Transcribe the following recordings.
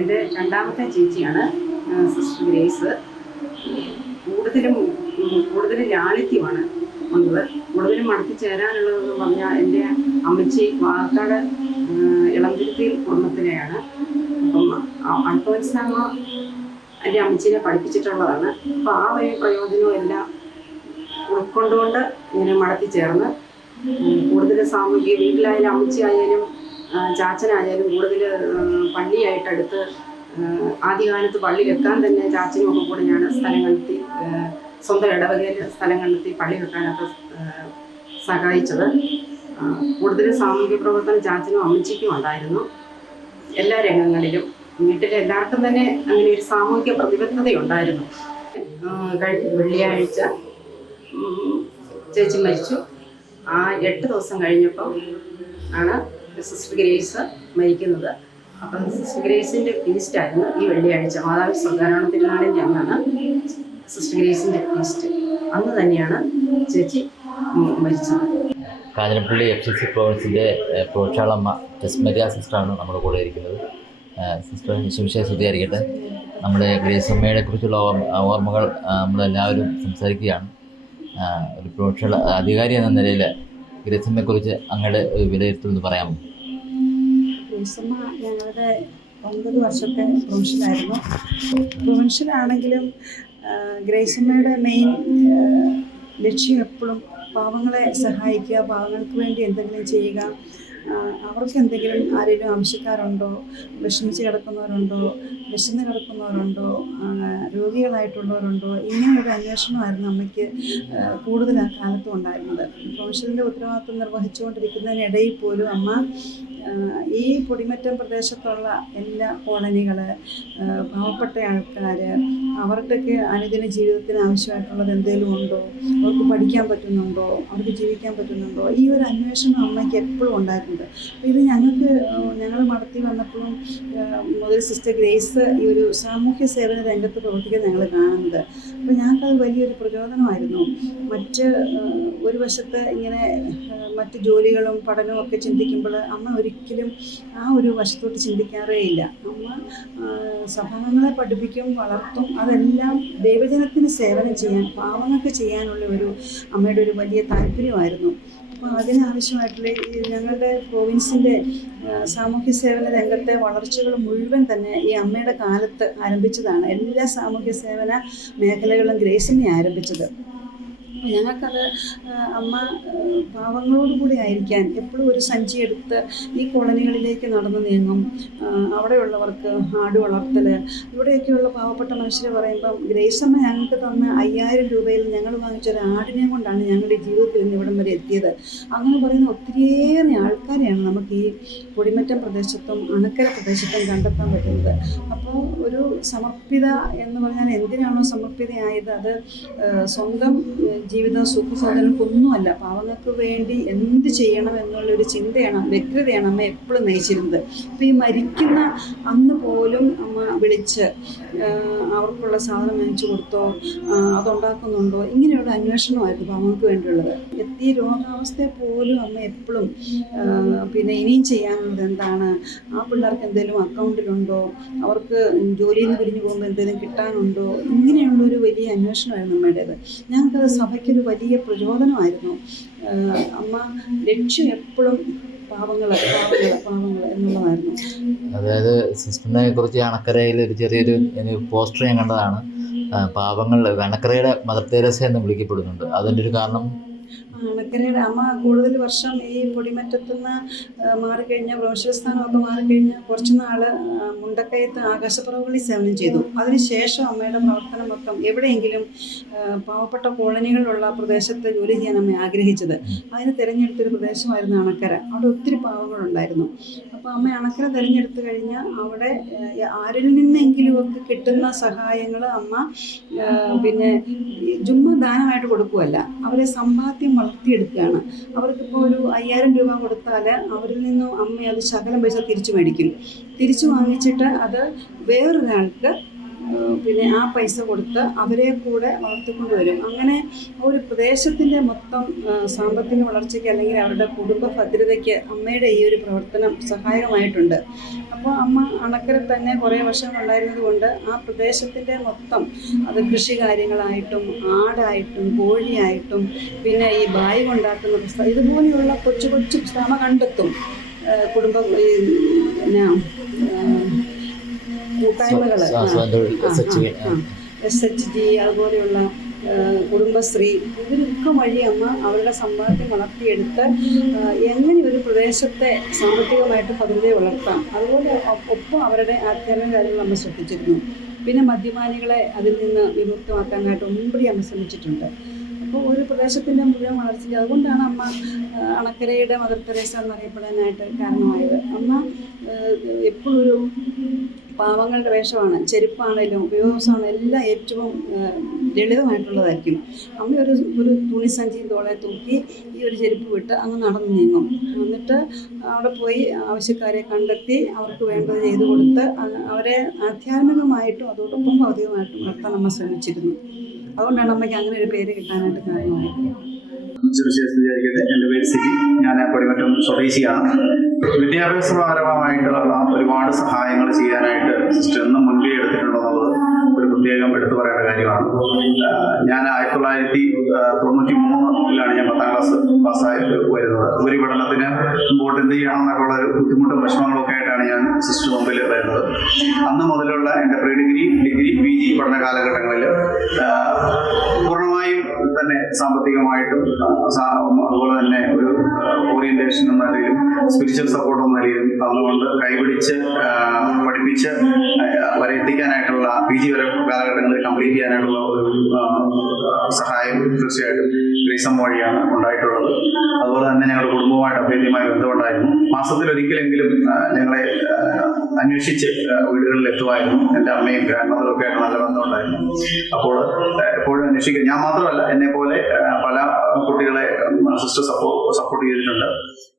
എൻ്റെ രണ്ടാമത്തെ ചേച്ചിയാണ് സിസ്റ്റർ ഗ്രേസ്. കൂടുതൽ ലാളിത്യമാണ് ഉള്ളത്. കൂടുതലും മടക്കി ചേരാനുള്ളതെന്ന് പറഞ്ഞാൽ എൻ്റെ അമ്മച്ചി വാക്കാട് ഇളംതിരുത്തിയിൽ കുടുംബത്തിലെയാണ്. അപ്പം അൽഫോൻസാമ്മ എൻ്റെ അമ്മച്ചീനെ പഠിപ്പിച്ചിട്ടുള്ളതാണ്. അപ്പോൾ ആ ഒരു പ്രയോജനവും എല്ലാം ഉൾക്കൊണ്ടുകൊണ്ട് ഇങ്ങനെ മടക്കി ചേർന്ന് കൂടുതൽ സാമൂഹിക വീട്ടിലായാലും അമ്മച്ചി ആയാലും ചാച്ചനായാലും കൂടുതൽ പള്ളിയായിട്ടടുത്ത് ആദ്യകാലത്ത് പള്ളി വെക്കാൻ തന്നെ ചാച്ചനും ഒക്കെ കൂടെ ഞാൻ സ്ഥലം കണ്ടെത്തി, സ്വന്തം ഇടവകയിൽ സ്ഥലം കണ്ടെത്തി പള്ളി വെക്കാനൊക്കെ സഹായിച്ചത്. കൂടുതൽ സാമൂഹിക പ്രവർത്തനം ചാച്ചനും അമ്മച്ചിക്കും ഉണ്ടായിരുന്നു. എല്ലാ രംഗങ്ങളിലും വീട്ടിലെ എല്ലാവർക്കും തന്നെ അങ്ങനെ ഒരു സാമൂഹിക പ്രതിബദ്ധതയുണ്ടായിരുന്നു. വെള്ളിയാഴ്ച ചേച്ചി മരിച്ചു. ആ 8 ദിവസം കഴിഞ്ഞപ്പം ആണ് സിസ്റ്റർ ഗ്രേസ് മരിക്കുന്നത്. അപ്പം സിസ്റ്റർ ഗ്രേസിൻ്റെ ഫീസ്റ്റായിരുന്നു ഈ വെള്ളിയാഴ്ച. മാതാവ് സ്വർഗ്ഗാരോഹണ തിരുനാളിൻ്റെ അന്നാണ് സിസ്റ്റർ ഗ്രേസിൻ്റെ ഫീസ്റ്റ്. അന്ന് തന്നെയാണ് ചേച്ചി മരിച്ചത്. കാഞ്ഞിരപ്പള്ളി FCC പ്രൊവിൻസിൻ്റെ പ്രോക്ഷാളമ്മ ടെസ്മരിയ സിസ്റ്ററാണ് നമ്മുടെ കൂടെ ഇരിക്കുന്നത്. സിസ്റ്റർ സുവിശേഷ സ്തുതിയായിരിക്കട്ടെ. നമ്മുടെ ഗ്രേസമ്മയെ കുറിച്ചുള്ള ഓർമ്മകൾ നമ്മളെല്ലാവരും സംസാരിക്കുകയാണ്. ഒരു പ്രൊഫഷണൽ അധികാരി എന്ന നിലയിൽ ഗ്രേസമ്മയെക്കുറിച്ച് അങ്ങയുടെ ഒരു വിലയിരുത്തൽ പറയാമോ? ഗ്രേസമ്മ ഞങ്ങളുടെ 9 വർഷത്തെ പ്രൊഫഷനായിരുന്നു. പ്രൊഫഷനാണെങ്കിലും ഗ്രേസമ്മയുടെ മെയിൻ ലക്ഷ്യം എപ്പോഴും പാവങ്ങളെ സഹായിക്കുക, പാവങ്ങൾക്ക് വേണ്ടി എന്തെങ്കിലും ചെയ്യുക. അവർക്ക് എന്തെങ്കിലും ആരെങ്കിലും ആവശ്യക്കാരുണ്ടോ, വിഷമിച്ച് കിടക്കുന്നവരുണ്ടോ, വിശന്ന് കിടക്കുന്നവരുണ്ടോ, രോഗികളായിട്ടുള്ളവരുണ്ടോ, ഇങ്ങനെയൊരു അന്വേഷണമായിരുന്നു അമ്മയ്ക്ക് കൂടുതൽ ആ കാലത്തും ഉണ്ടായിരുന്നത്. പ്രൊഫഷണലിൻ്റെ ഉത്തരവാദിത്വം നിർവഹിച്ചുകൊണ്ടിരിക്കുന്നതിനിടയിൽ പോലും അമ്മ ഈ പൊടിമറ്റം പ്രദേശത്തുള്ള എല്ലാ കോളനികൾ, പാവപ്പെട്ട ആൾക്കാർ, അവർക്കൊക്കെ അനുദിന ജീവിതത്തിന് ആവശ്യമായിട്ടുള്ളത് എന്തെങ്കിലും ഉണ്ടോ, അവർക്ക് പഠിക്കാൻ പറ്റുന്നുണ്ടോ, അവർക്ക് ജീവിക്കാൻ പറ്റുന്നുണ്ടോ, ഈ ഒരു അന്വേഷണം അമ്മയ്ക്ക് എപ്പോഴും ഉണ്ടായിട്ടുണ്ട്. അപ്പോൾ ഇത് ഞങ്ങൾ നടത്തി വന്നപ്പോഴും മുതൽ സിസ്റ്റർ ഗ്രേസ് ഈ ഒരു സാമൂഹ്യ സേവന രംഗത്ത് പ്രവർത്തിക്കാൻ ഞങ്ങൾ കാണുന്നത്. അപ്പോൾ ഞങ്ങൾക്കത് വലിയൊരു പ്രചോദനമായിരുന്നു. ഒരു വശത്ത് ഇങ്ങനെ മറ്റ് ജോലികളും പഠനവും ഒക്കെ ചിന്തിക്കുമ്പോൾ അമ്മ ഒരിക്കലും ആ ഒരു വശത്തോട്ട് ചിന്തിക്കാറേ ഇല്ല. അമ്മ സഭാംഗങ്ങളെ പഠിപ്പിക്കും, വളർത്തും, അതെല്ലാം ദൈവജനത്തിന് സേവനം ചെയ്യാൻ, പാവങ്ങൾക്ക് ചെയ്യാനുള്ള ഒരു അമ്മയുടെ ഒരു വലിയ താല്പര്യമായിരുന്നു. അപ്പോൾ അതിനാവശ്യമായിട്ടുള്ള ഞങ്ങളുടെ പ്രൊവിൻസിൻ്റെ സാമൂഹ്യ സേവന രംഗത്തെ വളർച്ചകൾ മുഴുവൻ തന്നെ ഈ അമ്മയുടെ കാലത്ത് ആരംഭിച്ചതാണ്. എല്ലാ സാമൂഹ്യ സേവന മേഖലകളും ഗ്രേസമ്മ ആരംഭിച്ചത്. ഞങ്ങൾക്കത് അമ്മ പാവങ്ങളോടുകൂടി ആയിരിക്കാൻ എപ്പോഴും ഒരു സഞ്ചി എടുത്ത് ഈ കോളനികളിലേക്ക് നടന്നു നീങ്ങും. അവിടെയുള്ളവർക്ക് ആട് വളർത്തൽ, ഇവിടെയൊക്കെയുള്ള പാവപ്പെട്ട മനുഷ്യരെ പറയുമ്പം ഗ്രേസമ്മ ഞങ്ങൾക്ക് തന്ന 5000 രൂപയിൽ ഞങ്ങൾ വാങ്ങിച്ചൊരു ആടിനെ കൊണ്ടാണ് ഞങ്ങളുടെ ജീവിതത്തിൽ നിന്ന് ഇവിടം വരെ എത്തിയത്. അങ്ങനെ പറയുന്ന ഒത്തിരിയേറെ ആൾക്കാരെയാണ് നമുക്ക് ഈ പൊടിമറ്റം പ്രദേശത്തും അണക്കര പ്രദേശത്തും കണ്ടെത്താൻ പറ്റുന്നത്. അപ്പോൾ ഒരു സമർപ്പിത എന്ന് പറഞ്ഞാൽ എന്തിനാണോ സമർപ്പിതയായത്, അത് സ്വന്തം ജീവിതം സുഖസൗകര്യങ്ങൾക്കൊന്നുമല്ല, പാവങ്ങൾക്ക് വേണ്ടി എന്ത് ചെയ്യണം എന്നുള്ളൊരു ചിന്തയാണ്, വ്യഗ്രതയാണ് അമ്മ എപ്പോഴും നയിച്ചിരുന്നത്. അപ്പോൾ ഈ മരിക്കുന്ന അന്ന് പോലും അമ്മ വിളിച്ച് അവർക്കുള്ള സാധനം വാങ്ങിച്ചു കൊടുത്തോ, അതുണ്ടാക്കുന്നുണ്ടോ, ഇങ്ങനെയുള്ള അന്വേഷണമായിരുന്നു പാവങ്ങൾക്ക് വേണ്ടിയുള്ളത്. ഈ രോഗാവസ്ഥയെ പോലും അമ്മ എപ്പോഴും പിന്നെ ഇനിയും ചെയ്യാനുള്ളത് എന്താണ്, ആ പിള്ളേർക്ക് എന്തെങ്കിലും അക്കൗണ്ടിലുണ്ടോ, അവർക്ക് ജോലിയിൽ നിന്ന് പിരിഞ്ഞു പോകുമ്പോൾ എന്തെങ്കിലും കിട്ടാനുണ്ടോ, ഇങ്ങനെയുള്ളൊരു വലിയ അന്വേഷണമായിരുന്നു അമ്മയുടേത്. ഞങ്ങൾക്കത് സഭയ്ക്കൊരു വലിയ പ്രചോദനമായിരുന്നു. അമ്മ ലക്ഷ്യം എപ്പോഴും പാവങ്ങൾ എന്നുള്ളതായിരുന്നു. അതായത് സിസ്റ്ററിനെ കുറിച്ച് അണക്കരയിൽ ഒരു ചെറിയൊരു പോസ്റ്റർ ഞാൻ കണ്ടതാണ്. പാവങ്ങൾ അണക്കരയുടെ മദർ തെരേസ എന്ന് വിളിക്കപ്പെടുന്നുണ്ട്. അതിൻ്റെ ഒരു കാരണം അണക്കരയുടെ അമ്മ കൂടുതൽ വർഷം ഈ പൊടിമറ്റത്തുനിന്ന് മാറിക്കഴിഞ്ഞ പ്രൊഫഷണൽ സ്ഥാനമൊക്കെ മാറിക്കഴിഞ്ഞ് കുറച്ച് നാൾ മുണ്ടക്കയത്ത് ആകാശപ്പുറവുകളിൽ സേവനം ചെയ്തു. അതിനുശേഷം അമ്മയുടെ പ്രവർത്തനം മൊത്തം എവിടെയെങ്കിലും പാവപ്പെട്ട കോളനികളിലുള്ള പ്രദേശത്ത് ജോലി ചെയ്യാൻ അമ്മ ആഗ്രഹിച്ചത്. അതിന് തിരഞ്ഞെടുത്തൊരു പ്രദേശമായിരുന്നു അണക്കര. അവിടെ ഒത്തിരി പാവങ്ങളുണ്ടായിരുന്നു. അപ്പോൾ അമ്മ അണക്കര തിരഞ്ഞെടുത്ത് കഴിഞ്ഞാൽ അവിടെ ആരിൽ നിന്നെങ്കിലുമൊക്കെ കിട്ടുന്ന സഹായങ്ങൾ അമ്മ പിന്നെ ചുമ്മാ ദാനമായിട്ട് കൊടുക്കുകയല്ല, അവരെ സമ്പാദ്യം വളർത്തിയെടുക്കുകയാണ്. അവർക്കിപ്പോൾ ഒരു 5000 രൂപ കൊടുത്താൽ അവരിൽ നിന്നും അമ്മ അത് ശകലം പൈസ തിരിച്ചു മേടിക്കും. തിരിച്ചു വാങ്ങിച്ചിട്ട് അത് വേറൊരാൾക്ക് പിന്നെ ആ പൈസ കൊടുത്ത് അവരെ കൂടെ വളർത്തിക്കൊണ്ടുവരും. അങ്ങനെ ഒരു പ്രദേശത്തിൻ്റെ മൊത്തം സാമ്പത്തിക വളർച്ചയ്ക്ക് അല്ലെങ്കിൽ അവരുടെ കുടുംബ ഭദ്രതയ്ക്ക് അമ്മയുടെ ഈ ഒരു പ്രവർത്തനം സഹായകമായിട്ടുണ്ട്. അപ്പോൾ അമ്മ അണക്കര തന്നെ കുറേ വർഷങ്ങളുണ്ടായിരുന്നത് കൊണ്ട് ആ പ്രദേശത്തിൻ്റെ മൊത്തം അത് കൃഷി കാര്യങ്ങളായിട്ടും ആടായിട്ടും കോഴിയായിട്ടും പിന്നെ ഈ ബായ് കൊണ്ടാക്കുന്ന ഇതുപോലെയുള്ള കൊച്ചു കൊച്ചു ശ്രമ കണ്ടെത്തും. കുടുംബം കൂട്ടായ്മകൾ SHG അതുപോലെയുള്ള കുടുംബശ്രീ ഇവരൊക്കെ വഴി അമ്മ അവരുടെ സമ്പാദ്യം വളർത്തിയെടുത്ത് എങ്ങനെ ഒരു പ്രദേശത്തെ സാമ്പത്തികമായിട്ട് ഭദ്രതയെ വളർത്താം, അതുപോലെ ഒപ്പം അവരുടെ ആധ്യാത്മിക കാര്യങ്ങൾ അമ്മ ശ്രദ്ധിച്ചിരുന്നു. പിന്നെ മദ്യപാനികളെ അതിൽ നിന്ന് വിമുക്തമാക്കാനായിട്ട് ഒന്നുകൂടി അമ്മ ശ്രമിച്ചിട്ടുണ്ട്. അപ്പോൾ ഒരു പ്രദേശത്തിൻ്റെ മുഴുവൻ വളർച്ചയ്ക്ക് അതുകൊണ്ടാണ് അമ്മ അണക്കരയുടെ മദർ തെരേസ എന്നറിയപ്പെടാനായിട്ട് കാരണമായത്. അമ്മ എപ്പോഴും ഒരു പാവങ്ങളുടെ വേഷമാണ്, ചെരുപ്പാണേലും ഉപയോഗസാണ് എല്ലാം ഏറ്റവും ലളിതമായിട്ടുള്ളതായിരിക്കും. അമ്മ ഒരു തുണിസഞ്ചിയും തോളെ തൂക്കി ഈ ഒരു ചെരുപ്പ് വിട്ട് അങ്ങ് നടന്നു നീങ്ങും. എന്നിട്ട് അവിടെ പോയി ആവശ്യക്കാരെ കണ്ടെത്തി അവർക്ക് വേണ്ടത് ചെയ്തു കൊടുത്ത് അവരെ ആധ്യാത്മികമായിട്ടും അതോടൊപ്പം ഭൗതികമായിട്ടും വളർത്താൻ അമ്മ ശ്രമിച്ചിരുന്നു. അതുകൊണ്ടാണ് അമ്മയ്ക്ക് അങ്ങനെ ഒരു പേര് കിട്ടാനായിട്ട് കാര്യമായത്. എൻ്റെ പേര് സിബി, ഞാൻ കൊടിമറ്റം സ്വദേശിയാണ്. വിദ്യാഭ്യാസപരമായിട്ടുള്ള ഒരുപാട് സഹായങ്ങൾ ചെയ്യാനായിട്ട് സിസ്റ്റർ എന്നും മുൻകൈ എടുത്തിട്ടുണ്ടെന്നുള്ളത് ഒരു പ്രത്യേകം എടുത്തു പറയേണ്ട കാര്യമാണ്. ഞാൻ 1993 ഞാൻ 10ാം ക്ലാസ് പാസ്സായി വരുന്നത്. ഉപരിപഠനത്തിന് മുമ്പോട്ട് എന്ത് ചെയ്യണമെന്നൊക്കെ ഉള്ള ഒരു ബുദ്ധിമുട്ടും വിഷമങ്ങളൊക്കെ ആയിട്ടാണ് ഞാൻ സിസ്റ്റർ മുമ്പിൽ വരുന്നത്. അന്ന് മുതലുള്ള എൻ്റെ പ്രീ ഡിഗ്രി, PG പഠന കാലഘട്ടങ്ങളിൽ പൂർണ്ണമായും തന്നെ സാമ്പത്തികമായിട്ടും അതുപോലെ തന്നെ ഒരു ഓറിയന്റേഷൻ എന്ന നിലയിലും സ്പിരിച്വൽ സപ്പോർട്ട് എന്ന നിലയിലും തന്നുകൊണ്ട് കൈപിടിച്ച് പഠിപ്പിച്ച് വരെ എത്തിക്കാനായിട്ടുള്ള PG വരെ കാലഘട്ടങ്ങളിൽ കംപ്ലീറ്റ് ചെയ്യാനായിട്ടുള്ള ഒരു സഹായം തീർച്ചയായിട്ടും ഗ്രീസം വഴിയാണ് ഉണ്ടായിട്ടുള്ളത്. അതുപോലെ തന്നെ ഞങ്ങളുടെ കുടുംബവുമായിട്ട് അഭേദ്യമായ ബന്ധമുണ്ടായിരുന്നു. മാസത്തിലൊരിക്കലെങ്കിലും ഞങ്ങളെ അന്വേഷിച്ച് വീടുകളിൽ എത്തുമായിരുന്നു. എൻ്റെ അമ്മയും ഗ്രാൻഡ് മദറും ഒക്കെ ആയിട്ട് നല്ല ബന്ധമുണ്ടായിരുന്നു. അപ്പോൾ എപ്പോഴും അന്വേഷിക്കുക, ഞാൻ മാത്രമല്ല എന്നെ പോലെ പല കുട്ടികളെ സിസ്റ്റർ സപ്പോർട്ട് ചെയ്തിട്ടുണ്ട്.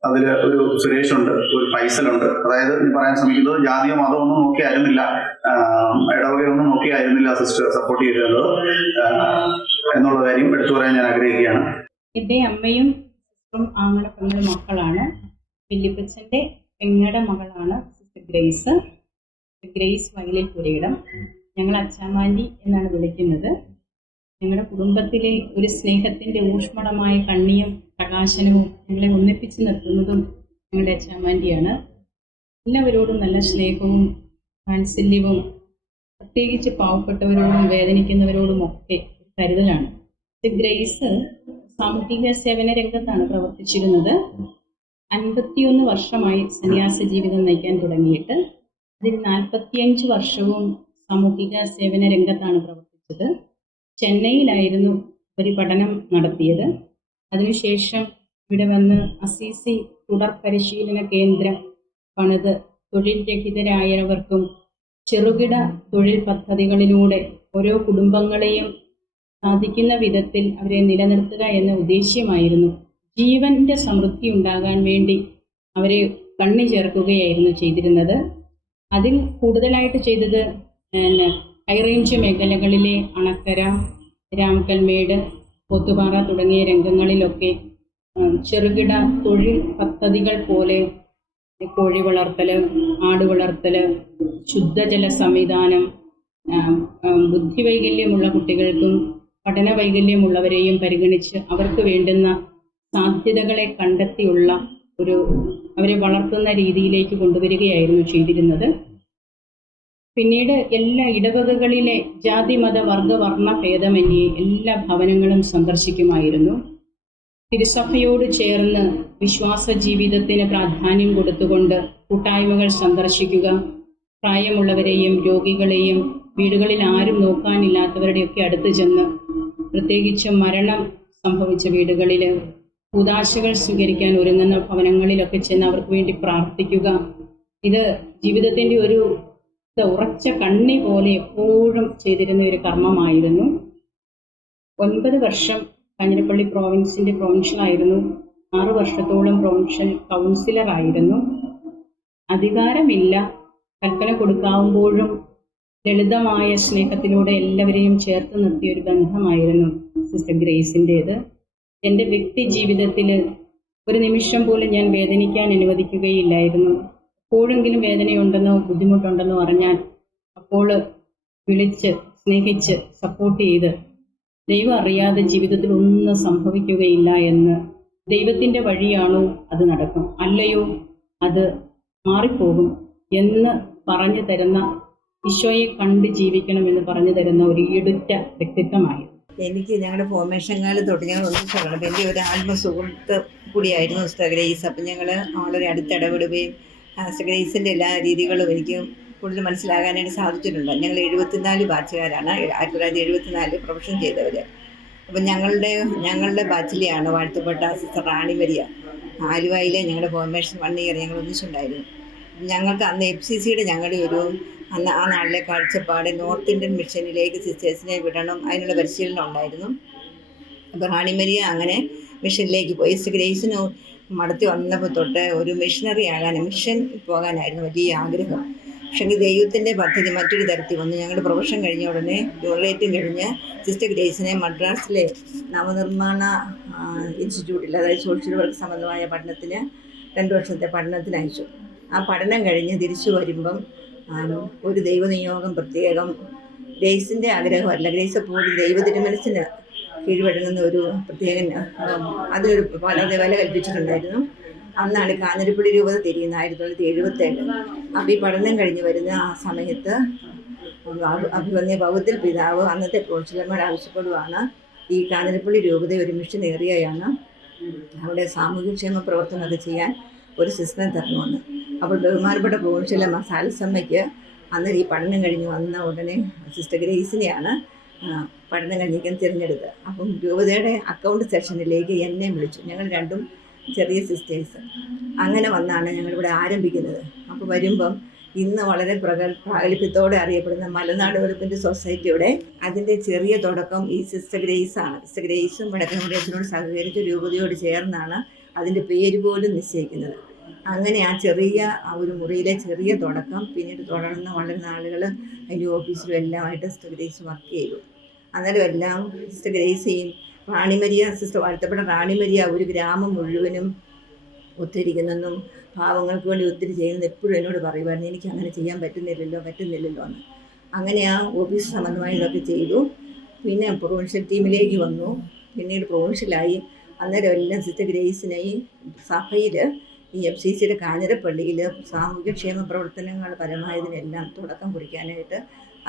അതിൽ ഒരു സുരേഷുണ്ട്, ഒരു ഫൈസലുണ്ട്. അതായത് ഞാൻ പറയാൻ ശ്രമിക്കുന്നത് ജാതിയോ മതമൊന്നും നോക്കിയായിരുന്നില്ല, ഇടവകയൊന്നും നോക്കിയായിരുന്നില്ല സിസ്റ്റർ സപ്പോർട്ട് ചെയ്തിരുന്നത് എന്നുള്ള കാര്യം എടുത്തു പറയാൻ ഞാൻ ആഗ്രഹിക്കുകയാണ്. എൻ്റെ അമ്മയും സിസ്റ്ററും ആങ്ങളുടെ പെങ്ങളുടെ മക്കളാണ്. വല്യപ്പച്ചൻ്റെ പെങ്ങളുടെ മകളാണ് സിസ്റ്റർ ഗ്രേസ് വയലിൽ പുരയിടം. ഞങ്ങൾ അച്ചാമാൻറ്റി എന്നാണ് വിളിക്കുന്നത്. ഞങ്ങളുടെ കുടുംബത്തിലെ ഒരു സ്നേഹത്തിൻ്റെ ഊഷ്മളമായ കണ്ണിയും പ്രകാശനവും ഞങ്ങളെ ഒന്നിപ്പിച്ച് നിർത്തുന്നതും ഞങ്ങളുടെ അച്ചാമാൻറ്റിയാണ്. എല്ലാവരോടും നല്ല സ്നേഹവും വാത്സല്യവും പ്രത്യേകിച്ച് പാവപ്പെട്ടവരോടും വേദനിക്കുന്നവരോടുമൊക്കെ കരുതലാണ്. ഗ്രേസ് സാമൂഹിക സേവന രംഗത്താണ് പ്രവർത്തിച്ചിരുന്നത്. 51 വർഷമായി സന്യാസ ജീവിതം നയിക്കാൻ തുടങ്ങിയിട്ട് അതിൽ 45 വർഷവും സാമൂഹിക സേവന രംഗത്താണ് പ്രവർത്തിച്ചത്. ചെന്നൈയിലായിരുന്നു ഉപരിപഠനം നടത്തിയത്. അതിനുശേഷം ഇവിടെ വന്ന് അസീസി തുടർ പരിശീലന കേന്ദ്രം പണിത് തൊഴിൽ രഹിതരായവർക്കും ചെറുകിട തൊഴിൽ പദ്ധതികളിലൂടെ ഓരോ കുടുംബങ്ങളെയും സാധിക്കുന്ന വിധത്തിൽ അവരെ നിലനിർത്തുക എന്ന ഉദ്ദേശ്യമായിരുന്നു. ജീവൻ്റെ സമൃദ്ധി ഉണ്ടാകാൻ വേണ്ടി അവരെ കണ്ണി ചേർക്കുകയായിരുന്നു ചെയ്തിരുന്നത്. അതിൽ കൂടുതലായിട്ട് ചെയ്തത് ഹൈറേഞ്ച് മേഖലകളിലെ അണക്കര, രാമക്കൽമേട്, പോത്തുപാറ തുടങ്ങിയ രംഗങ്ങളിലൊക്കെ ചെറുകിട തൊഴിൽ പദ്ധതികൾ പോലെ കോഴി വളർത്തൽ, ആട് വളർത്തൽ, ശുദ്ധജല സംവിധാനം, ബുദ്ധിവൈകല്യമുള്ള കുട്ടികൾക്കും പഠന വൈകല്യമുള്ളവരെയും പരിഗണിച്ച് അവർക്ക് വേണ്ടുന്ന സാധ്യതകളെ കണ്ടെത്തിയുള്ള അവരെ വളർത്തുന്ന രീതിയിലേക്ക് കൊണ്ടുവരികയായിരുന്നു ചെയ്തിരുന്നത്. പിന്നീട് എല്ലാ ഇടവകകളിലെ ജാതി മത വർഗ വർണ്ണ ഭേദമന്യേ എല്ലാ ഭവനങ്ങളും സന്ദർശിക്കുമായിരുന്നു. തിരുസഭയോട് ചേർന്ന് വിശ്വാസ ജീവിതത്തിന് പ്രാധാന്യം കൊടുത്തുകൊണ്ട് കൂട്ടായ്മകൾ സന്ദർശിക്കുക, പ്രായമുള്ളവരെയും രോഗികളെയും വീടുകളിൽ ആരും നോക്കാനില്ലാത്തവരുടെയൊക്കെ അടുത്ത് ചെന്ന്, പ്രത്യേകിച്ച് മരണം സംഭവിച്ച വീടുകളിൽ കൂദാശകൾ സ്വീകരിക്കാൻ ഒരുങ്ങുന്ന ഭവനങ്ങളിലൊക്കെ ചെന്ന് അവർക്ക് വേണ്ടി പ്രാർത്ഥിക്കുക. ഇത് ജീവിതത്തിൻ്റെ ഒരു ഉറച്ച കണ്ണി പോലെ എപ്പോഴും ചെയ്തിരുന്ന ഒരു കർമ്മമായിരുന്നു. 9 വർഷം കാഞ്ഞിരപ്പള്ളി പ്രോവിൻസിൻ്റെ പ്രൊവിൻഷ്യലായിരുന്നു. 6 വർഷത്തോളം പ്രൊവിൻഷ്യൽ കൗൺസിലറായിരുന്നു. അധികാരമില്ല, കൽപ്പന കൊടുക്കാവുമ്പോഴും ലളിതമായ സ്നേഹത്തിലൂടെ എല്ലാവരെയും ചേർത്ത് നിർത്തിയ ഒരു ബന്ധമായിരുന്നു സിസ്റ്റർ ഗ്രേസിൻ്റേത്. എൻ്റെ വ്യക്തി ജീവിതത്തിൽ ഒരു നിമിഷം പോലും ഞാൻ വേദനിക്കാൻ അനുവദിക്കുകയില്ലായിരുന്നു. എപ്പോഴെങ്കിലും വേദനയുണ്ടെന്നോ ബുദ്ധിമുട്ടുണ്ടെന്നോ അറിഞ്ഞാൽ അപ്പോൾ വിളിച്ച് സ്നേഹിച്ച് സപ്പോർട്ട് ചെയ്ത് ദൈവം അറിയാതെ ജീവിതത്തിൽ ഒന്നും സംഭവിക്കുകയില്ല എന്ന്, ദൈവത്തിൻ്റെ വഴിയാണോ അത് നടക്കും, അല്ലയോ അത് മാറിപ്പോകും എന്ന് പറഞ്ഞു തരുന്ന, ഈശോയെ കണ്ട് ജീവിക്കണമെന്ന് പറഞ്ഞു തരുന്ന ഒരു ഈടുറ്റ വ്യക്തിത്വമായി. എനിക്ക് ഞങ്ങളുടെ ഫോർമേഷൻ കാലം തൊട്ട് ഞങ്ങൾ ഒന്നിച്ചാണ്. അപ്പം എൻ്റെ ഒരു ആത്മസുഹൃത്ത് കൂടിയായിരുന്നു സിസ്റ്റർ ഗ്രേസ്. അപ്പം ഞങ്ങൾ വളരെ അടുത്തിടപെടുകയും സിസ്റ്റർ ഗ്രേസിൻ്റെ എല്ലാ രീതികളും എനിക്ക് കൂടുതൽ മനസ്സിലാകാനായിട്ട് സാധിച്ചിട്ടുണ്ട്. ഞങ്ങൾ 74 ബാച്ചുകാരാണ്, 1974 പ്രൊഫഷൻ ചെയ്തവർ. അപ്പം ഞങ്ങളുടെ ബാച്ചിലെയാണ് വാഴ്ത്തപ്പെട്ട സിസ്റ്റർ റാണി മരിയ. ആലുവയിലെ ഞങ്ങളുടെ ഫോർമേഷൻ 1 ഇയർ ഞങ്ങൾ ഒന്നിച്ചുണ്ടായിരുന്നു. ഞങ്ങൾക്ക് അന്ന് FCCയുടെ ഞങ്ങളുടെ ആ നാളിലെ കാഴ്ചപ്പാട് നോർത്ത് ഇന്ത്യൻ മിഷനിലേക്ക് സിസ്റ്റേഴ്സിനെ വിടണം, അതിനുള്ള പരിശീലനം ഉണ്ടായിരുന്നു. അപ്പോൾ റാണിമരിയ അങ്ങനെ മിഷനിലേക്ക് പോയി. സിസ്റ്റർ ഗ്രേസിന് മടത്തി വന്നപ്പോൾ തൊട്ട് ഒരു മിഷണറി ആകാനും മിഷൻ പോകാനായിരുന്നു വലിയ ആഗ്രഹം. പക്ഷേ ദൈവത്തിൻ്റെ പദ്ധതി മറ്റൊരു തരത്തിൽ വന്നു. ഞങ്ങളുടെ പ്രൊഫഷൻ കഴിഞ്ഞ ഉടനെ ഡോളറേറ്റും കഴിഞ്ഞ് സിസ്റ്റർ ഗ്രേസിനെ മദ്രാസിലെ നവനിർമ്മാണ ഇൻസ്റ്റിറ്റ്യൂട്ടിൽ, അതായത് സോഷ്യൽ വർക്ക് സംബന്ധമായ പഠനത്തിന് 2 വർഷത്തെ പഠനത്തിന് അയച്ചു. ആ പഠനം കഴിഞ്ഞ് തിരിച്ചു വരുമ്പം ഒരു ദൈവനിയോഗം പ്രത്യേകം ഗ്രേസിൻ്റെ ആഗ്രഹമല്ല, ഗ്രേസ് എപ്പോഴും ദൈവ തിരുമനസ്സിന് കീഴ്വഴങ്ങുന്ന ഒരു പ്രത്യേക അതിനൊരു വളരെ വില കൽപ്പിച്ചിട്ടുണ്ടായിരുന്നു. അന്നാണ് കാഞ്ഞിരപ്പള്ളി രൂപത തിരിയുന്നത് 1977. അപ്പോൾ ഈ പഠനം കഴിഞ്ഞ് വരുന്ന ആ സമയത്ത് അഭിവന്യ പൗത്തിൽ പിതാവ് അന്നത്തെ പ്രോൺസിലമ്മയോട് ആവശ്യപ്പെടുവാണ് ഈ കാഞ്ഞിരപ്പള്ളി രൂപത ഒരു മിഷൻ ഏറിയയാണ്, അവിടെ സാമൂഹ്യക്ഷേമ പ്രവർത്തനമൊക്കെ ചെയ്യാൻ ഒരു സിസ്റ്റം തരണമെന്ന്. അപ്പോൾ ബഹുമാനപ്പെട്ട പ്രോൺസിലമ്മ സാലസമ്മയ്ക്ക് അന്ന് ഈ പഠനം കഴിഞ്ഞ് വന്ന ഉടനെ സിസ്റ്റർ ഗ്രേസിനെയാണ് പഠനം കഴിഞ്ഞിരിക്കാൻ തിരഞ്ഞെടുത്തത്. അപ്പം രൂപതയുടെ അക്കൗണ്ട് സെക്ഷനിലേക്ക് എന്നെ വിളിച്ചു. ഞങ്ങൾ രണ്ടും ചെറിയ സിസ്റ്റേഴ്സ്. അങ്ങനെ വന്നാണ് ഞങ്ങളിവിടെ ആരംഭിക്കുന്നത്. അപ്പോൾ വരുമ്പം ഇന്ന് വളരെ പ്രാഗൽഭ്യത്തോടെ അറിയപ്പെടുന്ന മലനാട് ഡെവലപ്മെൻറ്റ് സൊസൈറ്റിയുടെ അതിൻ്റെ ചെറിയ തുടക്കം ഈ സിസ്റ്റർ ഗ്രേസാണ്. സിസ്റ്റർ ഗ്രേസും വടക്കൻ പ്രദേശത്തിനോട് സഹകരിച്ച് രൂപതയോട് ചേർന്നാണ് അതിൻ്റെ പേര് പോലും നിശ്ചയിക്കുന്നത്. അങ്ങനെ ആ ഒരു മുറിയിലെ ചെറിയ തുടക്കം പിന്നീട് തുടർന്ന് വളരെ നാളുകൾ അതിൻ്റെ ഓഫീസിലും എല്ലാമായിട്ട് സിസ്റ്റർ ഗ്രേസ് വർക്ക് ചെയ്തു. അന്നേരം എല്ലാം സിസ്റ്റർ ഗ്രേസിയും റാണിമരിയ, സിസ്റ്റർ വാഴ്ത്തപ്പെട്ട റാണിമരിയ ഒരു ഗ്രാമം മുഴുവനും ഒത്തിരിക്കുന്നെന്നും പാവങ്ങൾക്ക് വേണ്ടി ഒത്തിരി ചെയ്യുന്നത് എപ്പോഴും എന്നോട് പറയുമായിരുന്നു. എനിക്ക് അങ്ങനെ ചെയ്യാൻ പറ്റുന്നില്ലല്ലോ എന്ന്. അങ്ങനെ ആ ഓഫീസ് സംബന്ധമായി ഇതൊക്കെ ചെയ്തു. പിന്നെ പ്രൊവിൻഷ്യൽ ടീമിലേക്ക് വന്നു. പിന്നീട് പ്രൊവിൻഷ്യലായി. അന്നേരം എല്ലാം സിസ്റ്റർ ഗ്രേസിനെ ഈ സഭയിൽ ഈ FCCയുടെ കാഞ്ഞിരപ്പള്ളിയിൽ സാമൂഹ്യക്ഷേമ പ്രവർത്തനങ്ങൾ പരമായതിനെല്ലാം തുടക്കം കുറിക്കാനായിട്ട്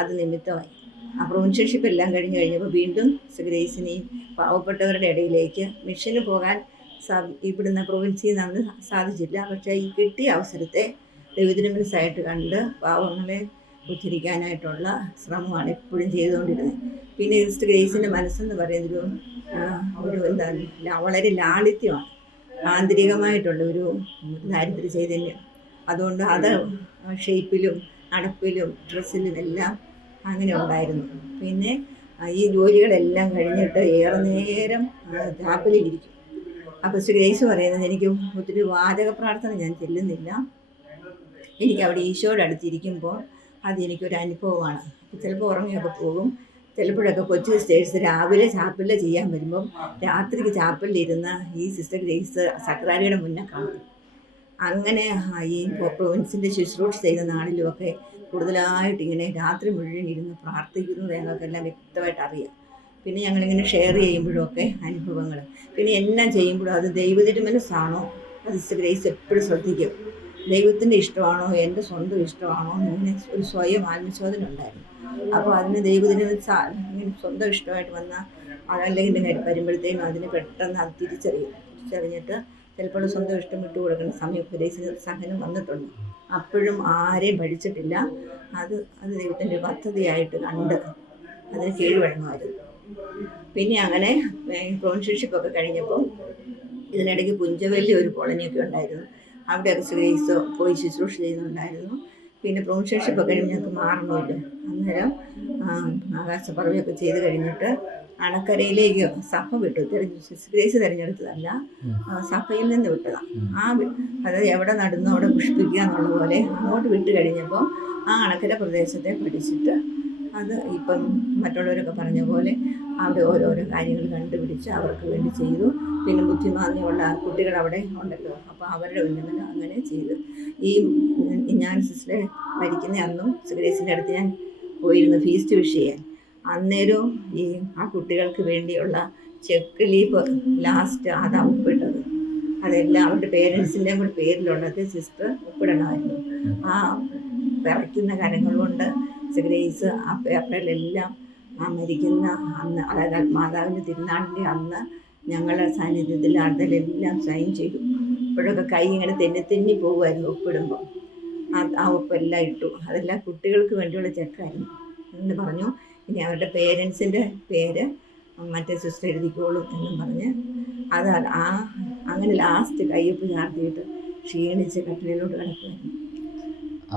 അത് നിമിത്തമായി. ആ പ്രൊവിൻഷ്യൽഷിപ്പ് എല്ലാം കഴിഞ്ഞപ്പോൾ വീണ്ടും സിസ്റ്റർ ഗ്രേസിനെ പാവപ്പെട്ടവരുടെ ഇടയിലേക്ക് മിഷന് പോകാൻ ഇവിടുന്ന് പ്രൊവിൻസിൽ നിന്ന് സാധിച്ചില്ല. പക്ഷേ ഈ കിട്ടിയ അവസരത്തെ ദൈവത്തിനുമനസ്സായിട്ട് കണ്ട് പാവങ്ങളെ ഉദ്ധരിക്കാനായിട്ടുള്ള ശ്രമമാണ് എപ്പോഴും ചെയ്തുകൊണ്ടിരുന്നത്. പിന്നെ സിസ്റ്റർ ഗ്രേസിൻ്റെ മനസ്സെന്ന് പറയുന്നൊരു വളരെ ലാളിത്യമാണ്, ആന്തരികമായിട്ടുള്ള ഒരു ദാരിദ്ര്യ ചൈതന്യം. അതുകൊണ്ട് അത് ഷേപ്പിലും നടപ്പിലും ഡ്രസ്സിലും എല്ലാം അങ്ങനെ ഉണ്ടായിരുന്നു. പിന്നെ ഈ ജോലികളെല്ലാം കഴിഞ്ഞിട്ട് ഏറെ നേരം ചാപ്പലിലിരിക്കും. അപ്പോൾ സിസ്റ്റർ ഗ്രേസ് പറയുന്നത്, എനിക്ക് ഒത്തിരി വാചക പ്രാർത്ഥന ഞാൻ ചെല്ലുന്നില്ല, എനിക്കവിടെ ഈശോയുടെ അടുത്തിരിക്കുമ്പോൾ അതെനിക്കൊരു അനുഭവമാണ്. ചിലപ്പോൾ ഉറങ്ങിയൊക്കെ പോകും. ചിലപ്പോഴൊക്കെ കൊച്ചു സിസ്റ്റേഴ്സ് രാവിലെ ചാപ്പലിൽ ചെയ്യാൻ വരുമ്പം രാത്രിക്ക് ചാപ്പലിലിരുന്ന ഈ സിസ്റ്റർ ഗ്രേസ് സക്രാരിയുടെ മുന്നേ കാണും. അങ്ങനെ ഈ പ്രൊവിൻസിൻ്റെ ശുശ്രൂഷ ചെയ്യുന്ന നാളിലുമൊക്കെ കൂടുതലായിട്ട് ഇങ്ങനെ രാത്രി മുഴുവൻ ഇരുന്ന് പ്രാർത്ഥിക്കുന്നത് ഞങ്ങൾക്കെല്ലാം വ്യക്തമായിട്ട് അറിയാം. പിന്നെ ഞങ്ങളിങ്ങനെ ഷെയർ ചെയ്യുമ്പോഴൊക്കെ അനുഭവങ്ങൾ, പിന്നെ എല്ലാം ചെയ്യുമ്പോഴും അത് ദൈവത്തിരുമനസ്സാണോ അത് സിസ്റ്റർ ഗ്രേസ് എപ്പോഴും ശ്രദ്ധിക്കും. ദൈവത്തിൻ്റെ ഇഷ്ടമാണോ എൻ്റെ സ്വന്തം ഇഷ്ടമാണോ എന്നിങ്ങനെ ഒരു സ്വയം ആത്മശോധന ഉണ്ടായിരുന്നു. അപ്പോൾ അതിന് ഇങ്ങനെ സ്വന്തം ഇഷ്ടമായിട്ട് വന്നാൽ അതല്ലെങ്കിൽ വരുമ്പോഴത്തേക്കും അതിന് പെട്ടെന്ന് അത് തിരിച്ചറിഞ്ഞിട്ട് ചിലപ്പോൾ സ്വന്തം ഇഷ്ടം വിട്ടു കൊടുക്കുന്ന സമയം ഉപദേശിച്ച സഹനം വന്നിട്ടുണ്ട്. അപ്പോഴും ആരെയും പഠിച്ചിട്ടില്ല. അത് ദൈവത്തിൻ്റെ പദ്ധതിയായിട്ട് കണ്ട് അതിന് കീഴ്വഴങ്ങുമായിരുന്നു. പിന്നെ അങ്ങനെ പ്രൊവിൻഷ്യൽഷിപ്പൊക്കെ കഴിഞ്ഞപ്പോൾ ഇതിനിടയ്ക്ക് പുഞ്ചവല്ലി ഒരു കോളനിയൊക്കെ ഉണ്ടായിരുന്നു. അവിടെ ഗ്രേസ് പോയി ശുശ്രൂഷ ചെയ്യുന്നുണ്ടായിരുന്നു. പിന്നെ പ്രൊമോഷൻഷിപ്പ് ഒക്കെ കഴിഞ്ഞ് ഞങ്ങൾക്ക് മാറണമല്ലോ. അന്നേരം ആകാശപ്പറവയൊക്കെ ചെയ്ത് കഴിഞ്ഞിട്ട് അണക്കരയിലേക്ക് സഭ വിട്ടു. ഗ്രേസ് തിരഞ്ഞെടുത്തതല്ല, സഭയിൽ നിന്ന് വിട്ടതാണ്. അതായത് എവിടെ നടുന്നോ അവിടെ പുഷ്പിക്കുക എന്നുള്ള പോലെ അങ്ങോട്ട് വിട്ട് കഴിഞ്ഞപ്പോൾ ആ അണക്കര പ്രദേശത്തെ പഠിച്ചിട്ട് അത് ഇപ്പം മറ്റുള്ളവരൊക്കെ പറഞ്ഞ പോലെ അവിടെ ഓരോരോ കാര്യങ്ങൾ കണ്ടുപിടിച്ച് അവർക്ക് വേണ്ടി ചെയ്തു. പിന്നെ ബുദ്ധിമാന്യമുള്ള കുട്ടികൾ അവിടെ ഉണ്ടല്ലോ, അപ്പോൾ അവരുടെ ഉന്നമനം അങ്ങനെ ചെയ്തു. ഞാൻ സിസ്റ്ററെ മരിക്കുന്ന അന്നും ഗ്രേസിൻ്റെ അടുത്ത് ഞാൻ പോയിരുന്നു ഫീസ്റ്റ് വിഷ് ചെയ്യാൻ. അന്നേരവും ആ കുട്ടികൾക്ക് വേണ്ടിയുള്ള ചെക്ക് ലീഫ് ലാസ്റ്റ് അതാ ഒപ്പിട്ടത്. അതെല്ലാം അവരുടെ പേരൻസിൻ്റെയും കൂടെ പേരിലുള്ളത് സിസ്റ്റർ ഒപ്പിടണമായിരുന്നു. ആ വിറയ്ക്കുന്ന കരങ്ങൾ കൊണ്ട് ഗ്രേസ് ആ പേപ്പറിലെല്ലാം ആ മരിക്കുന്ന അന്ന്, അതായത് മാതാവിൻ്റെ തിരുനാളിൻ്റെ അന്ന് ഞങ്ങളുടെ സാന്നിധ്യത്തിൽ അതിലെല്ലാം സൈൻ ചെയ്തു. ഇപ്പോഴൊക്കെ കൈ ഇങ്ങനെ തെന്നി പോകുമായിരുന്നു ഒപ്പിടുമ്പോൾ. ആ ഒപ്പെല്ലാം ഇട്ടു. അതെല്ലാം കുട്ടികൾക്ക് വേണ്ടിയുള്ള ചെക്കായിരുന്നു എന്ന് പറഞ്ഞു. ഇനി അവരുടെ പേരൻസിൻ്റെ പേര് മറ്റേ സിസ്റ്റർ എഴുതിക്കോളും എന്നും പറഞ്ഞ് അത് അങ്ങനെ ലാസ്റ്റ് കയ്യൊപ്പ് ചാർത്തിയിട്ട് ക്ഷീണിച്ച് കട്ടിലോട്ട് കിടക്കുമായിരുന്നു.